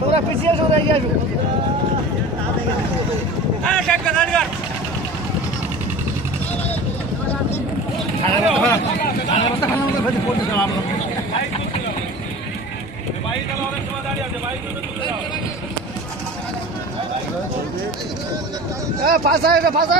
তোমরা পিছিয়ে আসো এগিয়ে আসো ফাঁসা ফাঁসা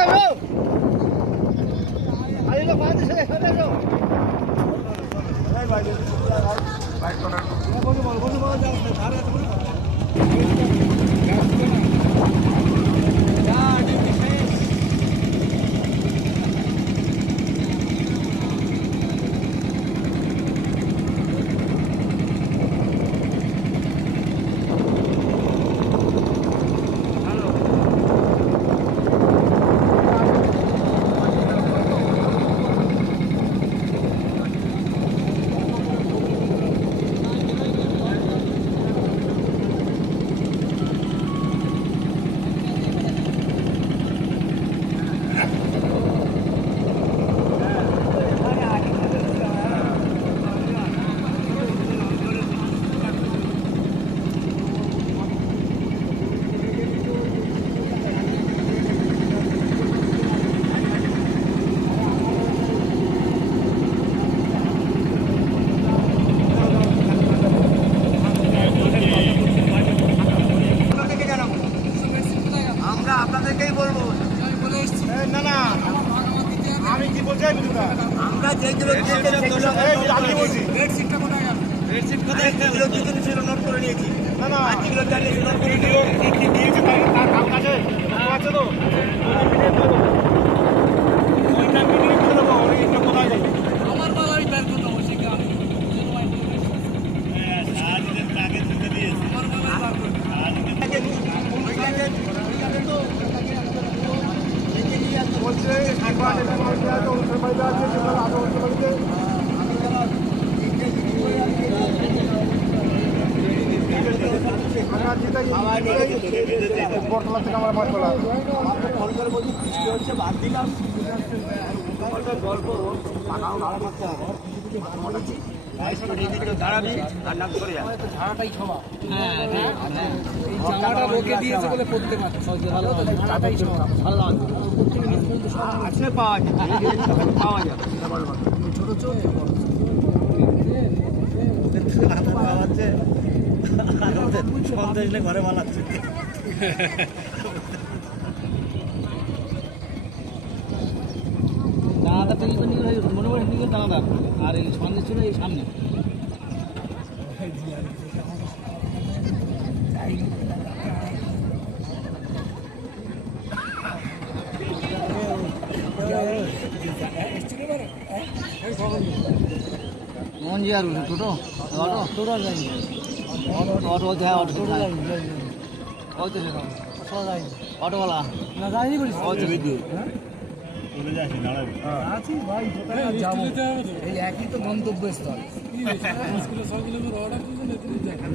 আপনাদেরকেই বলবো না না আমি কি বলছি আমরা যেগুলো আমি বলছি বেডশিটটা কোথায় গেল বেডশিট কোথায় যেগুলো দুজন ছিল নোট করে নিয়েছি না না যেগুলো জানিয়ে নোট করে নিও কি দিয়েছে তার কাম কাজে আছে তো ওইটা মিটিং করে দেবো ওইটা কোথায় গেল আমার বাবাই বের করে দেবো সেটা হ্যাঁ সারাদিনের টাকা তুলে দিয়েছে আমার বাবাই বার করে ওইটাকে তো বলছে একবার এটা বলছে তো ওই বাইরে আছে সেটা আরো ওই বাইরে আমরা যেটা বর্তমান থেকে আমরা মাঠ করা ফোন করে বলছি বৃষ্টি হচ্ছে বাদ দিলাম গল্প পাকাও ভালো করতে হবে দাঁড়াবি আর নাক করে যাবে ঝাড়াটাই ছবা হ্যাঁ এই জামাটা লোকে দিয়েছে বলে পড়তে পারছে ভালো তো ঝাড়াটাই ছবা ভালো লাগবে আছে পাওয়া যাবে ছোট ছোট ঘরে বানাচ্ছে দানাটা তৈরি করে নিয়ে মনে করে নিয়ে দানাটা আর এই সামনে ছিল এই সামনে कौन जी यार टोटो ऑटो टोटो जाएंगे ऑटो है ऑटो टोटो जाएंगे ऑटो से ऑटो वाला ना जाएंगे बड़ी ऑटो वीडियो চলে যাচ্ছে দাঁড়াবে আছি ভাই দোকানে যাব এই একই তো গন্তব্যস্থল 5 কিলো 6 কিলোমিটার অর্ডার দিয়েছেন এতই দেখেন